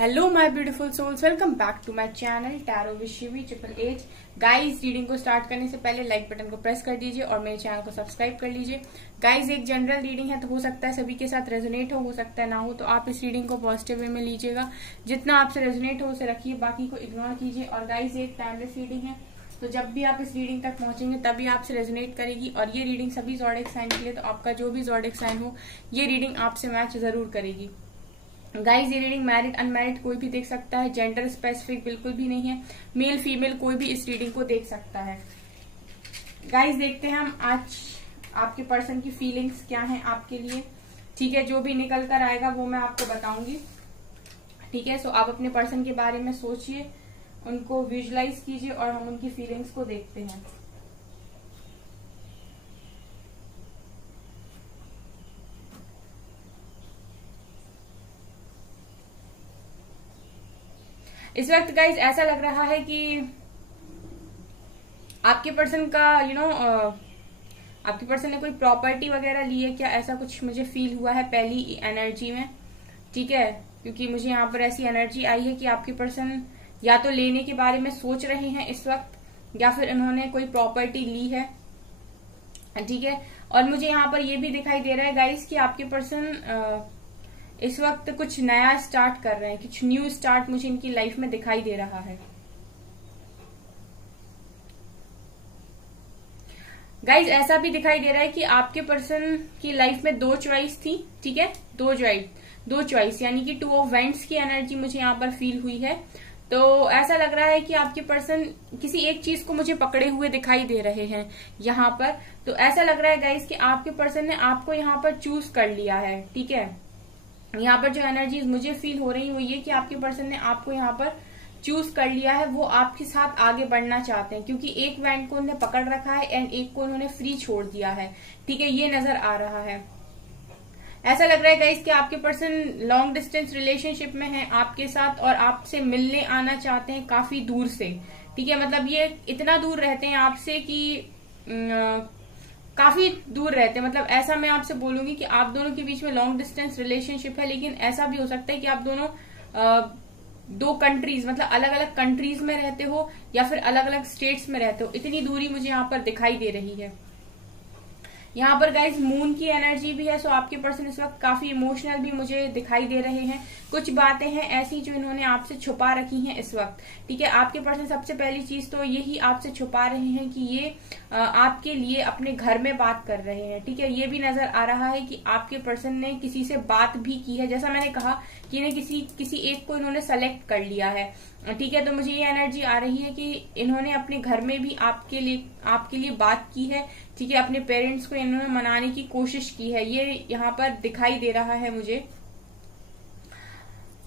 Hello my beautiful souls, welcome back to my channel tarot with Shivi 888। Guys, reading को start करने से पहले like button को press कर दीजिए और मेरे चैनल को सब्सक्राइब कर लीजिए। गाइस, एक जनरल रीडिंग है तो हो सकता है सभी के साथ रेजोनेट हो सकता है ना हो, तो आप इस रीडिंग को पॉजिटिव वे में लीजिएगा। जितना आपसे रेजोनेट हो उसे रखिए, बाकी को इग्नोर कीजिए। और गाइस, एक टाइमलेस रीडिंग है, तो जब भी आप इस रीडिंग तक पहुंचेंगे तभी आपसे रेजोनेट करेगी। और ये रीडिंग सभी ज़ोडिएक साइन के लिए, तो आपका जो भी ज़ोडिएक साइन हो ये रीडिंग आपसे मैच जरूर करेगी। गाइज, ये रीडिंग मैरिड अनमैरिड कोई भी देख सकता है, जेंडर स्पेसिफिक बिल्कुल भी नहीं है, मेल फीमेल कोई भी इस रीडिंग को देख सकता है। गाइज, देखते हैं हम आज आपके पर्सन की फीलिंग्स क्या हैं आपके लिए। ठीक है, जो भी निकल कर आएगा वो मैं आपको बताऊंगी। ठीक है, सो आप अपने पर्सन के बारे में सोचिए, उनको विजुलाइज कीजिए और हम उनकी फीलिंग्स को देखते हैं। इस वक्त गाइज ऐसा लग रहा है कि आपके पर्सन का आपके पर्सन ने कोई प्रॉपर्टी वगैरह ली है क्या, ऐसा कुछ मुझे फील हुआ है पहली एनर्जी में। ठीक है, क्योंकि मुझे यहाँ पर ऐसी एनर्जी आई है कि आपके पर्सन या तो लेने के बारे में सोच रहे हैं इस वक्त, या फिर इन्होंने कोई प्रॉपर्टी ली है। ठीक है, और मुझे यहाँ पर ये भी दिखाई दे रहा है गाइज कि आपके पर्सन इस वक्त कुछ नया स्टार्ट कर रहे हैं, कुछ न्यू स्टार्ट मुझे इनकी लाइफ में दिखाई दे रहा है। गाइज, ऐसा भी दिखाई दे रहा है कि आपके पर्सन की लाइफ में दो चॉइस थी। ठीक है, दो चॉइस यानी कि 2 ऑफ वेंट्स की एनर्जी मुझे यहाँ पर फील हुई है। तो ऐसा लग रहा है कि आपके पर्सन किसी एक चीज को मुझे पकड़े हुए दिखाई दे रहे हैं यहाँ पर। तो ऐसा लग रहा है गाइज कि आपके पर्सन ने आपको यहाँ पर चूज कर लिया है। ठीक है, यहाँ पर जो एनर्जीज मुझे फील हो रही हुई है कि आपके पर्सन ने आपको यहाँ पर चूज कर लिया है, वो आपके साथ आगे बढ़ना चाहते हैं, क्योंकि एक वैंड को उन्होंने पकड़ रखा है एंड एक को उन्होंने फ्री छोड़ दिया है। ठीक है, ये नजर आ रहा है। ऐसा लग रहा है गाइस कि आपके पर्सन लॉन्ग डिस्टेंस रिलेशनशिप में है आपके साथ और आपसे मिलने आना चाहते हैं काफी दूर से। ठीक है, मतलब ये इतना दूर रहते हैं आपसे कि काफी दूर रहते हैं। मतलब ऐसा मैं आपसे बोलूंगी कि आप दोनों के बीच में लॉन्ग डिस्टेंस रिलेशनशिप है, लेकिन ऐसा भी हो सकता है कि आप दोनों दो कंट्रीज मतलब अलग अलग कंट्रीज में रहते हो या फिर अलग अलग स्टेट्स में रहते हो। इतनी दूरी मुझे यहाँ पर दिखाई दे रही है। यहाँ पर गाइज मून की एनर्जी भी है, सो आपके पर्सन इस वक्त काफी इमोशनल भी मुझे दिखाई दे रहे हैं। कुछ बातें हैं ऐसी जो इन्होंने आपसे छुपा रखी हैं इस वक्त। ठीक है, आपके पर्सन सबसे पहली चीज तो यही आपसे छुपा रहे हैं कि ये आपके लिए अपने घर में बात कर रहे हैं। ठीक है, ये भी नजर आ रहा है कि आपके पर्सन ने किसी से बात भी की है, जैसा मैंने कहा कि इन्हें किसी एक को इन्होंने सेलेक्ट कर लिया है। ठीक है, तो मुझे ये एनर्जी आ रही है कि इन्होंने अपने घर में भी आपके लिए बात की है। ठीक है, अपने पेरेंट्स को इन्होंने मनाने की कोशिश की है, ये यहाँ पर दिखाई दे रहा है मुझे।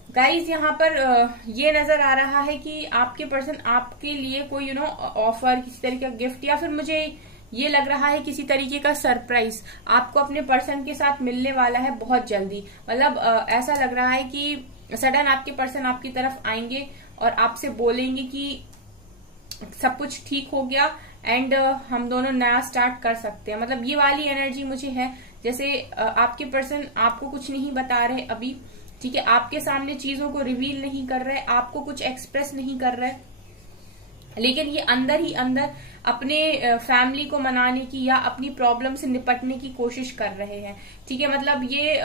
गाइज, यहाँ पर ये नजर आ रहा है कि आपके पर्सन आपके लिए कोई ऑफर, किसी तरीके का गिफ्ट, या फिर मुझे ये लग रहा है किसी तरीके का सरप्राइज आपको अपने पर्सन के साथ मिलने वाला है बहुत जल्दी। मतलब ऐसा लग रहा है कि सडन आपके पर्सन आपकी तरफ आएंगे और आपसे बोलेंगे कि सब कुछ ठीक हो गया एंड हम दोनों नया स्टार्ट कर सकते हैं। मतलब ये वाली एनर्जी मुझे है, जैसे आपके पर्सन आपको कुछ नहीं बता रहे अभी। ठीक है, आपके सामने चीजों को रिवील नहीं कर रहे, आपको कुछ एक्सप्रेस नहीं कर रहे, लेकिन ये अंदर ही अंदर अपने फैमिली को मनाने की या अपनी प्रॉब्लम से निपटने की कोशिश कर रहे हैं। ठीक है, मतलब ये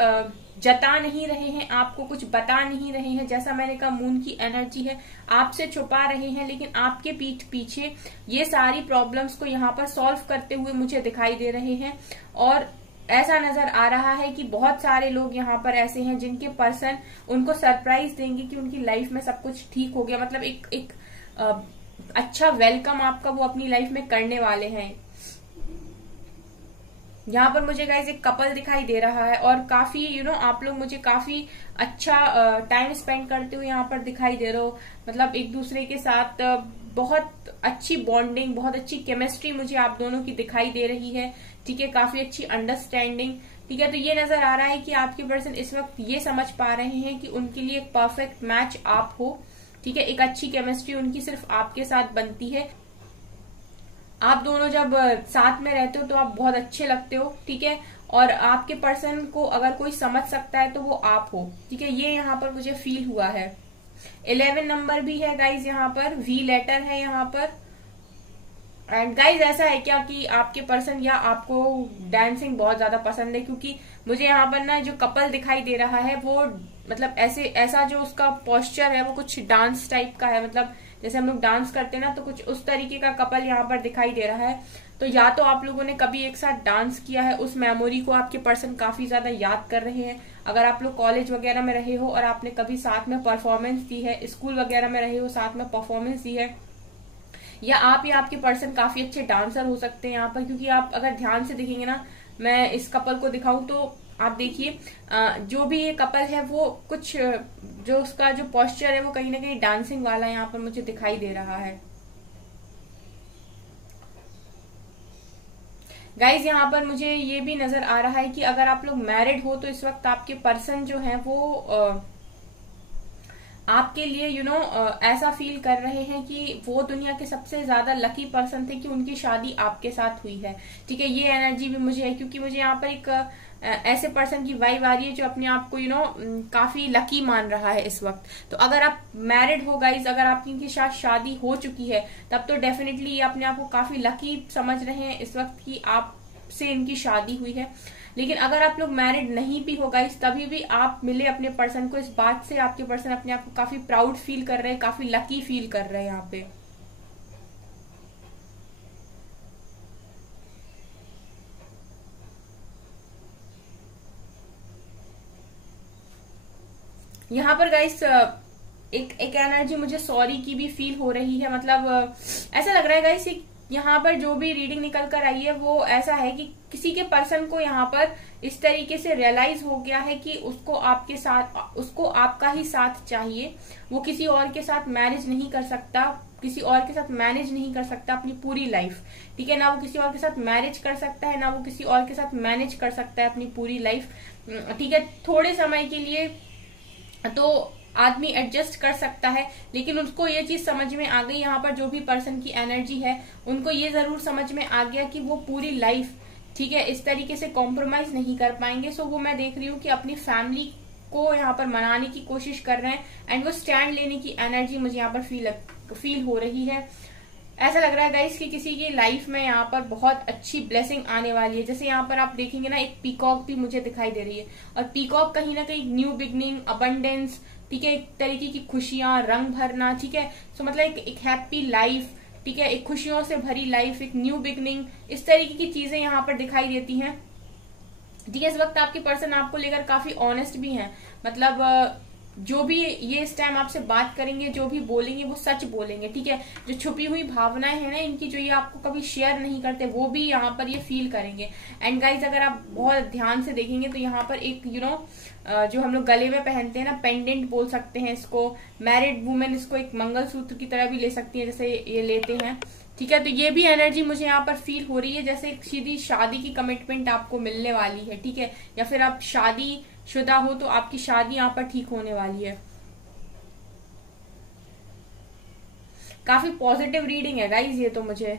जता नहीं रहे हैं, आपको कुछ बता नहीं रहे हैं। जैसा मैंने कहा, मून की एनर्जी है, आपसे छुपा रहे हैं, लेकिन आपके पीठ पीछे ये सारी प्रॉब्लम्स को यहाँ पर सॉल्व करते हुए मुझे दिखाई दे रहे हैं। और ऐसा नजर आ रहा है कि बहुत सारे लोग यहाँ पर ऐसे हैं जिनके पर्सन उनको सरप्राइज देंगे कि उनकी लाइफ में सब कुछ ठीक हो गया। मतलब एक अच्छा वेलकम आपका वो अपनी लाइफ में करने वाले हैं। यहाँ पर मुझे गाइज एक कपल दिखाई दे रहा है और काफी आप लोग मुझे काफी अच्छा टाइम स्पेंड करते हुए यहाँ पर दिखाई दे रहे हो। मतलब एक दूसरे के साथ बहुत अच्छी बॉन्डिंग, बहुत अच्छी केमिस्ट्री मुझे आप दोनों की दिखाई दे रही है। ठीक है, काफी अच्छी अंडरस्टैंडिंग। ठीक है, तो ये नजर आ रहा है कि आपके पर्सन इस वक्त ये समझ पा रहे हैं कि उनके लिए एक परफेक्ट मैच आप हो। ठीक है, एक अच्छी केमिस्ट्री उनकी सिर्फ आपके साथ बनती है। आप दोनों जब साथ में रहते हो तो आप बहुत अच्छे लगते हो। ठीक है, और आपके पर्सन को अगर कोई समझ सकता है तो वो आप हो। ठीक है, ये यहाँ पर मुझे फील हुआ है। 11 नंबर भी है गाइज, यहाँ पर वी लेटर है यहाँ पर। एंड गाइज ऐसा है क्या कि आपके पर्सन या आपको डांसिंग बहुत ज्यादा पसंद है, क्योंकि मुझे यहाँ पर ना जो कपल दिखाई दे रहा है वो मतलब ऐसा जो उसका पोस्चर है वो कुछ डांस टाइप का है, मतलब जैसे हम लोग डांस करते हैं ना, तो कुछ उस तरीके का कपल यहाँ पर दिखाई दे रहा है। तो या तो आप लोगों ने कभी एक साथ डांस किया है, उस मेमोरी को आपके पर्सन काफी ज्यादा याद कर रहे हैं। अगर आप लोग कॉलेज वगैरह में रहे हो और आपने कभी साथ में परफॉर्मेंस दी है, स्कूल वगैरह में रहे हो साथ में परफॉर्मेंस दी है, या आपके पर्सन काफी अच्छे डांसर हो सकते हैं यहाँ पर, क्योंकि आप अगर ध्यान से देखेंगे ना, मैं इस कपल को दिखाऊं तो आप देखिए जो भी ये कपल है वो कुछ जो उसका जो पोस्चर है वो कहीं ना कहीं डांसिंग वाला यहाँ पर मुझे दिखाई दे रहा है। गाइज यहाँ पर मुझे ये भी नजर आ रहा है कि अगर आप लोग मैरिड हो तो इस वक्त आपके पर्सन जो है वो आपके लिए ऐसा फील कर रहे हैं कि वो दुनिया के सबसे ज्यादा लकी पर्सन थे कि उनकी शादी आपके साथ हुई है। ठीक है, ये एनर्जी भी मुझे है, क्योंकि मुझे यहाँ पर एक ऐसे पर्सन की वाइब आ रही है जो अपने आप को काफी लकी मान रहा है इस वक्त। तो अगर आप मैरिड हो गाइज, अगर आपकी इनके साथ शादी हो चुकी है, तब तो डेफिनेटली ये अपने आप को काफी लकी समझ रहे हैं इस वक्त कि आपसे इनकी शादी हुई है। लेकिन अगर आप लोग मैरिड नहीं भी हो गाइस, तभी भी आप मिले अपने पर्सन को, इस बात से आपके पर्सन अपने आप को काफी प्राउड फील कर रहे हैं, काफी लकी फील कर रहे हैं यहाँ पे। यहाँ पर गाइस एक एनर्जी मुझे सॉरी की भी फील हो रही है, मतलब ऐसा लग रहा है गाइस यहाँ पर जो भी रीडिंग निकल कर आई है वो ऐसा है कि किसी के पर्सन को यहाँ पर इस तरीके से रियलाइज हो गया है कि उसको आपका ही साथ चाहिए। वो किसी और के साथ मैरिज नहीं कर सकता, किसी और के साथ मैनेज नहीं कर सकता अपनी पूरी लाइफ। ठीक है, ना वो किसी और के साथ मैरिज कर सकता है, ना वो किसी और के साथ मैनेज कर सकता है अपनी पूरी लाइफ। ठीक है, थोड़े समय के लिए तो आदमी एडजस्ट कर सकता है, लेकिन उसको ये चीज समझ में आ गई, यहाँ पर जो भी पर्सन की एनर्जी है उनको ये जरूर समझ में आ गया कि वो पूरी लाइफ ठीक है इस तरीके से कॉम्प्रोमाइज नहीं कर पाएंगे। सो वो मैं देख रही हूँ कि अपनी फैमिली को यहाँ पर मनाने की कोशिश कर रहे हैं, एंड वो स्टैंड लेने की एनर्जी मुझे यहाँ पर फील हो रही है। ऐसा लग रहा है गाइस कि किसी की लाइफ में यहाँ पर बहुत अच्छी ब्लेसिंग आने वाली है। जैसे यहाँ पर आप देखेंगे ना, एक पीकॉक भी मुझे दिखाई दे रही है, और पीकॉक कहीं ना कहीं न्यू बिगनिंग, अबंडेंस, ठीक है, एक तरीके की खुशियां, रंग भरना, ठीक है। सो मतलब एक हैप्पी लाइफ, ठीक है, एक खुशियों से भरी लाइफ, एक न्यू बिगनिंग, इस तरीके की चीजें यहाँ पर दिखाई देती हैं। ठीक है, इस वक्त आपके पर्सन आपको लेकर काफी ऑनेस्ट भी हैं, मतलब जो भी ये इस टाइम आपसे बात करेंगे, जो भी बोलेंगे वो सच बोलेंगे। ठीक है, जो छुपी हुई भावनाएं हैं ना इनकी, जो ये आपको कभी शेयर नहीं करते, वो भी यहाँ पर ये फील करेंगे। एंड गाइज अगर आप बहुत ध्यान से देखेंगे तो यहाँ पर एक जो हम लोग गले में पहनते हैं ना, पेंडेंट बोल सकते हैं इसको, मैरिड वुमेन इसको एक मंगलसूत्र की तरह भी ले सकती है, जैसे ये लेते हैं। ठीक है, तो ये भी एनर्जी मुझे यहाँ पर फील हो रही है, जैसे एक सीधी शादी की कमिटमेंट आपको मिलने वाली है। ठीक है, या फिर आप शादी शुदा हो तो आपकी शादी यहाँ पर ठीक होने वाली है। काफी पॉजिटिव रीडिंग है गाइज ये तो मुझे।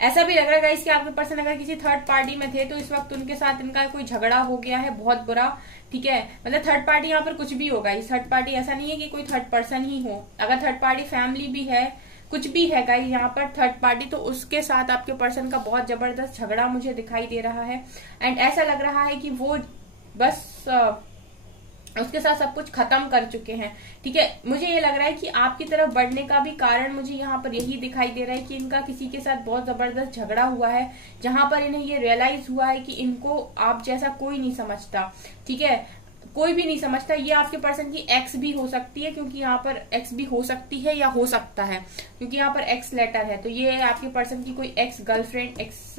ऐसा भी लग रहा है गाइस कि आपके पर्सन अगर किसी थर्ड पार्टी में थे तो इस वक्त उनके साथ इनका कोई झगड़ा हो गया है बहुत बुरा। ठीक है, मतलब थर्ड पार्टी यहाँ पर कुछ भी होगा, इस थर्ड पार्टी ऐसा नहीं है कि कोई थर्ड पर्सन ही हो, अगर थर्ड पार्टी फैमिली भी है, कुछ भी है गाइस यहाँ पर थर्ड पार्टी, तो उसके साथ आपके पर्सन का बहुत जबरदस्त झगड़ा मुझे दिखाई दे रहा है। एंड ऐसा लग रहा है कि वो बस उसके साथ सब कुछ खत्म कर चुके हैं। ठीक है, मुझे ये लग रहा है कि आपकी तरफ बढ़ने का भी कारण मुझे यहाँ पर यही दिखाई दे रहा है कि इनका किसी के साथ बहुत जबरदस्त झगड़ा हुआ है, जहां पर इन्हें ये रियलाइज हुआ है कि इनको आप जैसा कोई नहीं समझता। ठीक है, कोई भी नहीं समझता। ये आपके पर्सन की एक्स भी हो सकती है, क्योंकि यहाँ पर एक्स भी हो सकती है या हो सकता है, क्योंकि यहाँ पर एक्स लेटर है, तो ये आपके पर्सन की कोई एक्स गर्लफ्रेंड, एक्स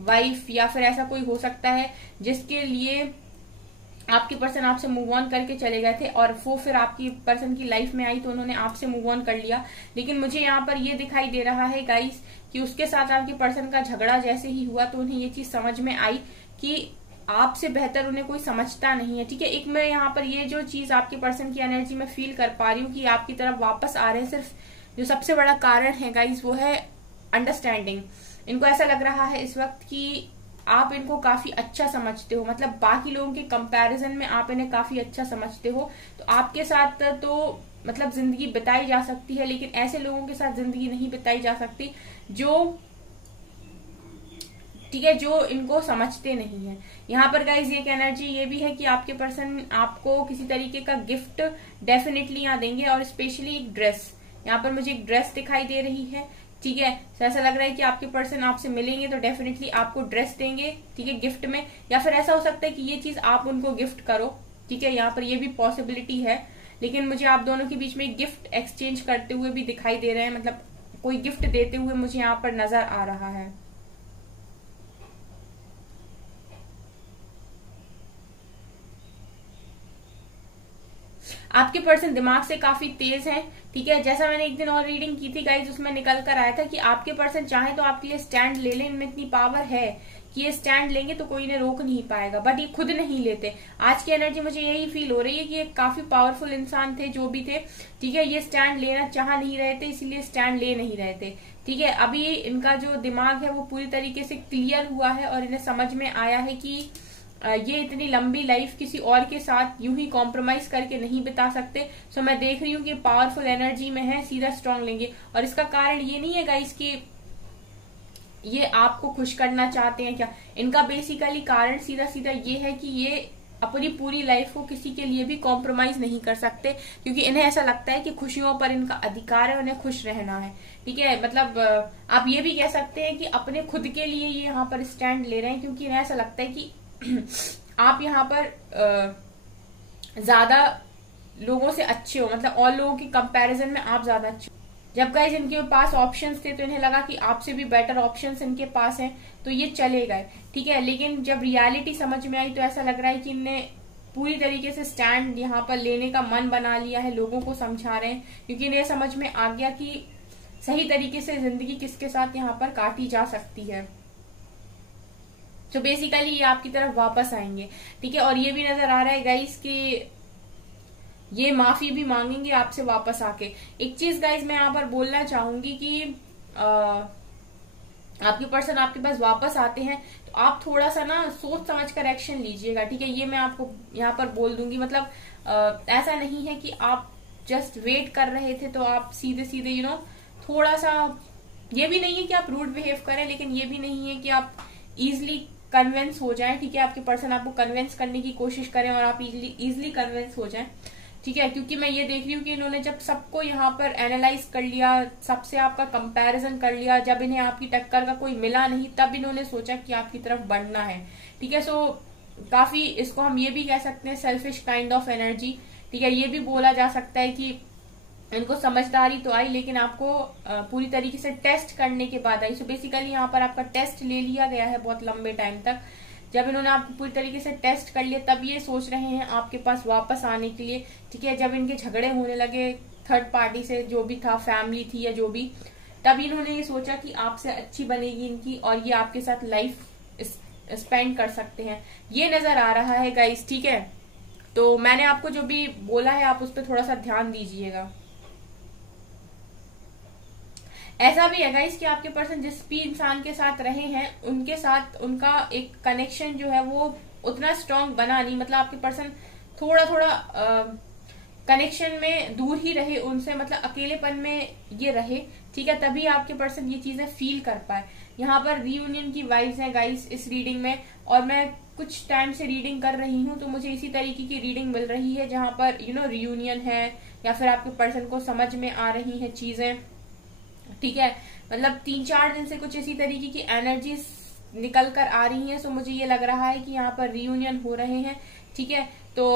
वाइफ, या फिर ऐसा कोई हो सकता है जिसके लिए आपके पर्सन आपसे मूव ऑन करके चले गए थे, और वो फिर आपकी पर्सन की लाइफ में आई तो उन्होंने आपसे मूव ऑन कर लिया। लेकिन मुझे यहाँ पर ये दिखाई दे रहा है गाइस कि उसके साथ आपके पर्सन का झगड़ा जैसे ही हुआ तो उन्हें ये चीज समझ में आई कि आपसे बेहतर उन्हें कोई समझता नहीं है। ठीक है, एक मैं यहाँ पर ये जो चीज आपके पर्सन की एनर्जी में फील कर पा रही हूँ कि आपकी तरफ वापस आ रहे हैं, सिर्फ जो सबसे बड़ा कारण है गाइस वो है अंडरस्टैंडिंग। इनको ऐसा लग रहा है इस वक्त कि आप इनको काफी अच्छा समझते हो, मतलब बाकी लोगों के कंपैरिजन में आप इन्हें काफी अच्छा समझते हो। तो आपके साथ तो मतलब जिंदगी बिताई जा सकती है, लेकिन ऐसे लोगों के साथ जिंदगी नहीं बिताई जा सकती जो, ठीक है, जो इनको समझते नहीं है। यहाँ पर गाइज एक एनर्जी ये भी है कि आपके पर्सन आपको किसी तरीके का गिफ्ट डेफिनेटली यहाँ देंगे, और स्पेशली एक ड्रेस, यहाँ पर मुझे एक ड्रेस दिखाई दे रही है, ठीक है। तो ऐसा लग रहा है कि आपके पर्सन आपसे मिलेंगे तो डेफिनेटली आपको ड्रेस देंगे, ठीक है, गिफ्ट में, या फिर ऐसा हो सकता है कि ये चीज आप उनको गिफ्ट करो, ठीक है, यहाँ पर ये भी पॉसिबिलिटी है। लेकिन मुझे आप दोनों के बीच में गिफ्ट एक्सचेंज करते हुए भी दिखाई दे रहे हैं, मतलब कोई गिफ्ट देते हुए मुझे यहाँ पर नजर आ रहा है। आपके पर्सन दिमाग से काफी तेज हैं, ठीक है। जैसा मैंने एक दिन और रीडिंग की थी गाइज, उसमें निकल कर आया था कि आपके पर्सन चाहे तो आपके लिए स्टैंड ले लें, इनमें इतनी पावर है कि ये स्टैंड लेंगे तो कोई इन्हें रोक नहीं पाएगा, बट ये खुद नहीं लेते। आज की एनर्जी मुझे यही फील हो रही है कि ये काफी पावरफुल इंसान थे जो भी थे, ठीक है। ये स्टैंड लेना चाह नहीं रहे थे, इसीलिए स्टैंड ले नहीं रहे थे, ठीक है। अभी इनका जो दिमाग है वो पूरी तरीके से क्लियर हुआ है और इन्हें समझ में आया है कि ये इतनी लंबी लाइफ किसी और के साथ यूं ही कॉम्प्रोमाइज करके नहीं बिता सकते। सो मैं देख रही हूँ कि पावरफुल एनर्जी में है, सीधा स्ट्रांग लेंगे। और इसका कारण ये नहीं है गाइस कि ये आपको खुश करना चाहते हैं क्या, इनका बेसिकली कारण सीधा सीधा ये है कि ये अपनी पूरी लाइफ को किसी के लिए भी कॉम्प्रोमाइज नहीं कर सकते, क्योंकि इन्हें ऐसा लगता है कि खुशियों पर इनका अधिकार है, उन्हें खुश रहना है, ठीक है। मतलब आप ये भी कह सकते हैं कि अपने खुद के लिए ये यहाँ पर स्टैंड ले रहे हैं, क्योंकि इन्हें ऐसा लगता है कि आप यहाँ पर ज्यादा लोगों से अच्छे हो, मतलब और लोगों की कंपैरिजन में आप ज्यादा अच्छे हो। जब गाइज इनके पास ऑप्शंस थे तो इन्हें लगा कि आपसे भी बेटर ऑप्शंस इनके पास हैं, तो ये चले गए, ठीक है। लेकिन जब रियलिटी समझ में आई तो ऐसा लग रहा है कि इनने पूरी तरीके से स्टैंड यहाँ पर लेने का मन बना लिया है, लोगों को समझा रहे हैं, क्योंकि इन्हें समझ में आ गया कि सही तरीके से जिंदगी किसके साथ यहाँ पर काटी जा सकती है। तो बेसिकली ये आपकी तरफ वापस आएंगे, ठीक है। और ये भी नजर आ रहा है गाइस कि ये माफी भी मांगेंगे आपसे वापस आके। एक चीज गाइस मैं यहाँ पर बोलना चाहूंगी कि आपके पर्सन आपके पास वापस आते हैं तो आप थोड़ा सा ना सोच समझ कर एक्शन लीजिएगा, ठीक है। ये मैं आपको यहाँ पर बोल दूंगी, मतलब ऐसा नहीं है कि आप जस्ट वेट कर रहे थे तो आप सीधे सीधे थोड़ा सा, ये भी नहीं है कि आप रूड बिहेव करें, लेकिन ये भी नहीं है कि आप इजिली कन्विंस हो जाएं, ठीक है। आपके पर्सन आपको कन्विंस करने की कोशिश करें और आप इजिली कन्विंस हो जाएं, ठीक है। क्योंकि मैं ये देख रही हूँ कि इन्होंने जब सबको यहाँ पर एनालाइज कर लिया, सबसे आपका कंपैरिजन कर लिया, जब इन्हें आपकी टक्कर का कोई मिला नहीं, तब इन्होंने सोचा कि आपकी तरफ बढ़ना है, ठीक है। सो काफी इसको हम ये भी कह सकते हैं सेल्फिश काइंड ऑफ एनर्जी, ठीक है। ये भी बोला जा सकता है कि इनको समझदारी तो आई, लेकिन आपको पूरी तरीके से टेस्ट करने के बाद आई। सो बेसिकली यहाँ पर आपका टेस्ट ले लिया गया है बहुत लंबे टाइम तक। जब इन्होंने आपको पूरी तरीके से टेस्ट कर लिया तब ये सोच रहे हैं आपके पास वापस आने के लिए, ठीक है। जब इनके झगड़े होने लगे थर्ड पार्टी से, जो भी था, फैमिली थी या जो भी, तब इन्होंने ये सोचा कि आपसे अच्छी बनेगी इनकी और ये आपके साथ लाइफ स्पेंड कर सकते हैं, ये नजर आ रहा है गाइस, ठीक है। तो मैंने आपको जो भी बोला है आप उस पर थोड़ा सा ध्यान दीजिएगा। ऐसा भी है गाइस कि आपके पर्सन जिस भी इंसान के साथ रहे हैं उनके साथ उनका एक कनेक्शन जो है वो उतना स्ट्रांग बना नहीं, मतलब आपके पर्सन थोड़ा थोड़ा कनेक्शन में दूर ही रहे उनसे, मतलब अकेलेपन में ये रहे, ठीक है। तभी आपके पर्सन ये चीजें फील कर पाए। यहाँ पर रियूनियन की वाइब्स हैं गाइस इस रीडिंग में, और मैं कुछ टाइम से रीडिंग कर रही हूँ तो मुझे इसी तरीके की रीडिंग मिल रही है जहां पर रियूनियन है, या फिर आपके पर्सन को समझ में आ रही है चीजें, ठीक है। मतलब 3-4 दिन से कुछ इसी तरीके की एनर्जीज निकल कर आ रही हैं। सो मुझे ये लग रहा है कि यहाँ पर रियूनियन हो रहे हैं, ठीक है। तो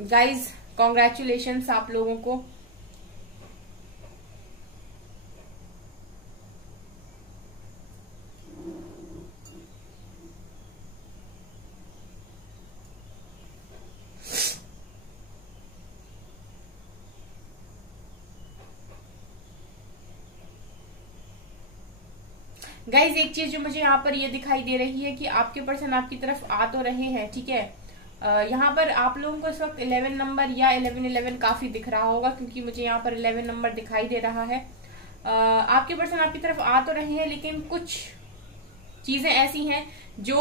गाइज कॉन्ग्रेचुलेशंस आप लोगों को। गाइज एक चीज जो मुझे यहाँ पर ये दिखाई दे रही है कि आपके पर्सन आपकी तरफ आ तो रहे हैं, ठीक है। यहाँ पर आप लोगों को इस वक्त 11 नंबर या 1111 काफी दिख रहा होगा, क्योंकि मुझे यहाँ पर 11 नंबर दिखाई दे रहा है। आपके पर्सन आपकी तरफ आ तो रहे हैं, लेकिन कुछ चीजें ऐसी हैं जो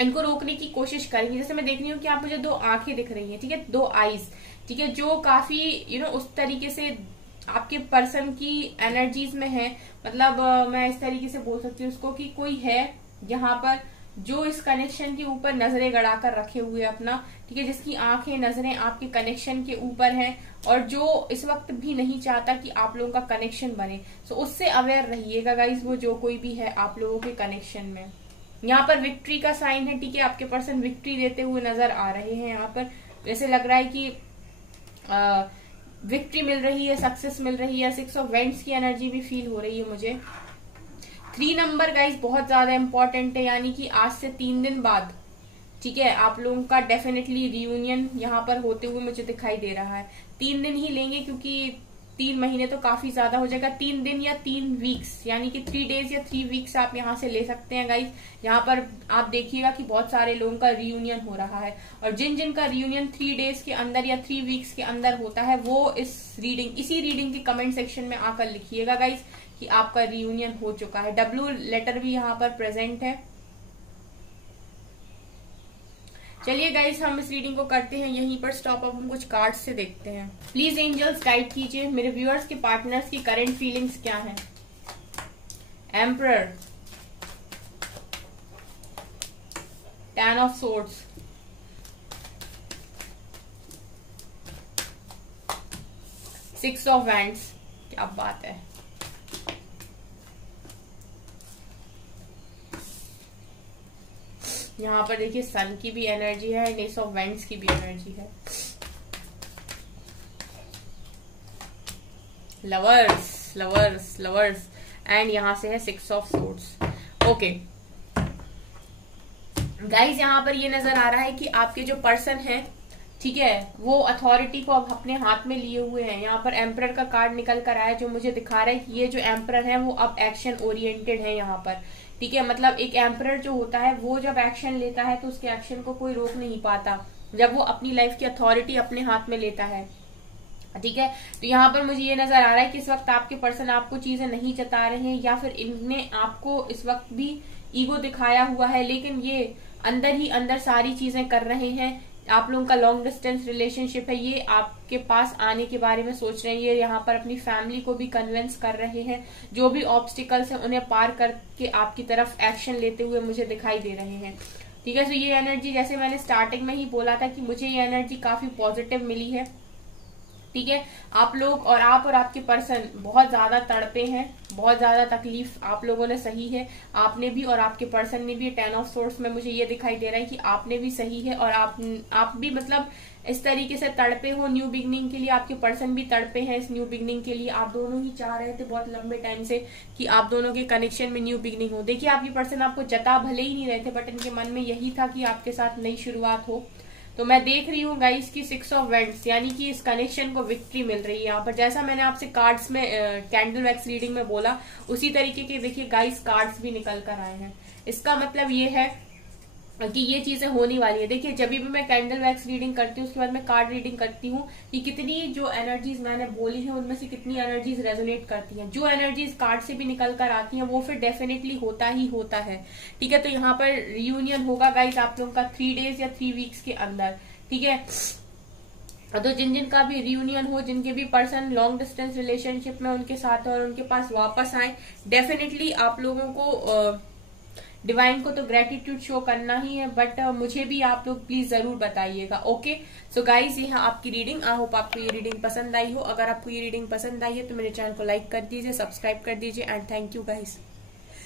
इनको रोकने की कोशिश करेंगी। जैसे मैं देख रही हूँ कि आप मुझे 2 आंखें दिख रही हैं, ठीक है, 2 आईज, ठीक है, जो काफी उस तरीके से आपके पर्सन की एनर्जीज में है। मतलब मैं इस तरीके से बोल सकती हूँ उसको कि कोई है यहाँ पर जो इस कनेक्शन के ऊपर नजरें गड़ाकर रखे हुए अपना, ठीक है, जिसकी आंखें नजरें आपके कनेक्शन के ऊपर हैं और जो इस वक्त भी नहीं चाहता कि आप लोगों का कनेक्शन बने। सो उससे अवेयर रहिएगा गाइज, वो जो कोई भी है आप लोगों के कनेक्शन में। यहाँ पर विक्ट्री का साइन है, ठीक है, आपके पर्सन विक्ट्री देते हुए नजर आ रहे हैं। यहाँ पर जैसे लग रहा है कि विक्ट्री मिल रही है, सक्सेस मिल रही है। 6 ऑफ वेंट्स की एनर्जी भी फील हो रही है मुझे। 3 नंबर गाइज बहुत ज्यादा इंपॉर्टेंट है, यानी कि आज से 3 दिन बाद, ठीक है, आप लोगों का डेफिनेटली रियूनियन यहाँ पर होते हुए मुझे दिखाई दे रहा है। 3 दिन ही लेंगे क्योंकि 3 महीने तो काफी ज्यादा हो जाएगा। 3 दिन या 3 वीक्स, यानी कि 3 डेज या 3 वीक्स आप यहाँ से ले सकते हैं गाइज। यहाँ पर आप देखिएगा कि बहुत सारे लोगों का रियूनियन हो रहा है और जिन जिन का रियूनियन 3 डेज के अंदर या 3 वीक्स के अंदर होता है वो इसी रीडिंग के कमेंट सेक्शन में आकर लिखिएगा गाइज कि आपका रियूनियन हो चुका है। W लेटर भी यहाँ पर प्रेजेंट है। चलिए गाइस, हम इस रीडिंग को करते हैं यहीं पर स्टॉप। अब हम कुछ कार्ड्स से देखते हैं। प्लीज एंजल्स गाइड कीजिए मेरे व्यूअर्स के पार्टनर्स की करंट फीलिंग्स क्या हैं। Emperor, 10 of swords, six of wands, क्या बात है, यहाँ पर देखिए सन की भी एनर्जी है, एस ऑफ वेंट्स की भी एनर्जी है। लवर्स लवर्स लवर्स एंड यहाँ से है 6 ऑफ सोर्ड्स। ओके गाइज, यहाँ पर ये नजर आ रहा है कि आपके जो पर्सन है, ठीक है, वो अथॉरिटी को अब अपने हाथ में लिए हुए हैं। यहाँ पर एम्परर का कार्ड निकल कर आया जो मुझे दिखा रहा है कि ये जो एम्परर है वो अब एक्शन ओरिएंटेड है यहाँ पर, ठीक है। मतलब एक एम्परर जो होता है वो जब एक्शन लेता है तो उसके एक्शन को कोई रोक नहीं पाता, जब वो अपनी लाइफ की अथॉरिटी अपने हाथ में लेता है, ठीक है। तो यहाँ पर मुझे ये नजर आ रहा है कि इस वक्त आपके पर्सन आपको चीजें नहीं जता रहे हैं या फिर इनने आपको इस वक्त भी ईगो दिखाया हुआ है, लेकिन ये अंदर ही अंदर सारी चीजें कर रहे हैं। आप लोगों का लॉन्ग डिस्टेंस रिलेशनशिप है, ये आपके पास आने के बारे में सोच रहे हैं। ये यहाँ पर अपनी फैमिली को भी कन्विंस कर रहे हैं। जो भी ऑब्स्टिकल्स हैं उन्हें पार करके आपकी तरफ एक्शन लेते हुए मुझे दिखाई दे रहे हैं, ठीक है। तो ये एनर्जी, जैसे मैंने स्टार्टिंग में ही बोला था कि मुझे ये एनर्जी काफी पॉजिटिव मिली है, ठीक है। आप लोग और आपके पर्सन बहुत ज्यादा तड़पे हैं, बहुत ज्यादा तकलीफ आप लोगों ने सही है, आपने भी और आपके पर्सन ने भी। 10 ऑफ सोर्ड्स में मुझे ये दिखाई दे रहा है कि आपने भी सही है और आप भी मतलब इस तरीके से तड़पे हो न्यू बिगनिंग के लिए। आपके पर्सन भी तड़पे हैं इस न्यू बिगनिंग के लिए। आप दोनों ही चाह रहे थे बहुत लंबे टाइम से कि आप दोनों के कनेक्शन में न्यू बिगनिंग हो। देखिए, आपके पर्सन आपको जता भले ही नहीं रहे थे, बट इनके मन में यही था कि आपके साथ नई शुरुआत हो। तो मैं देख रही हूँ गाइस की 6 ऑफ वेंट्स, यानी कि इस कनेक्शन को विक्ट्री मिल रही है यहाँ पर। जैसा मैंने आपसे कार्ड्स में कैंडल वैक्स रीडिंग में बोला, उसी तरीके के देखिए गाइस कार्ड्स भी निकल कर आए हैं। इसका मतलब ये है कि ये चीजें होने वाली है। देखिए, जब भी मैं कैंडल वैक्स रीडिंग करती हूँ उसके बाद मैं कार्ड रीडिंग करती हूँ कि कितनी जो एनर्जीज मैंने बोली है उनमें से कितनी एनर्जीज रेजोनेट करती हैं। जो एनर्जीज कार्ड से भी निकल कर आती हैं वो फिर डेफिनेटली होता ही होता है, ठीक है। तो यहाँ पर रियूनियन होगा गाइज आप लोगों का 3 डेज या 3 वीक्स के अंदर, ठीक है। तो जिन जिन का भी रियूनियन हो, जिनके भी पर्सन लॉन्ग डिस्टेंस रिलेशनशिप में उनके साथ और उनके पास वापस आए, डेफिनेटली आप लोगों को डिवाइन को तो ग्रेटिट्यूड शो करना ही है, बट मुझे भी आप लोग प्लीज जरूर बताइएगा। ओके, सो गाइज, ये है आपकी रीडिंग। आई होप आपको ये रीडिंग पसंद आई हो। अगर आपको ये रीडिंग पसंद आई है तो मेरे चैनल को लाइक कर दीजिए, सब्सक्राइब कर दीजिए एंड थैंक यू गाइज।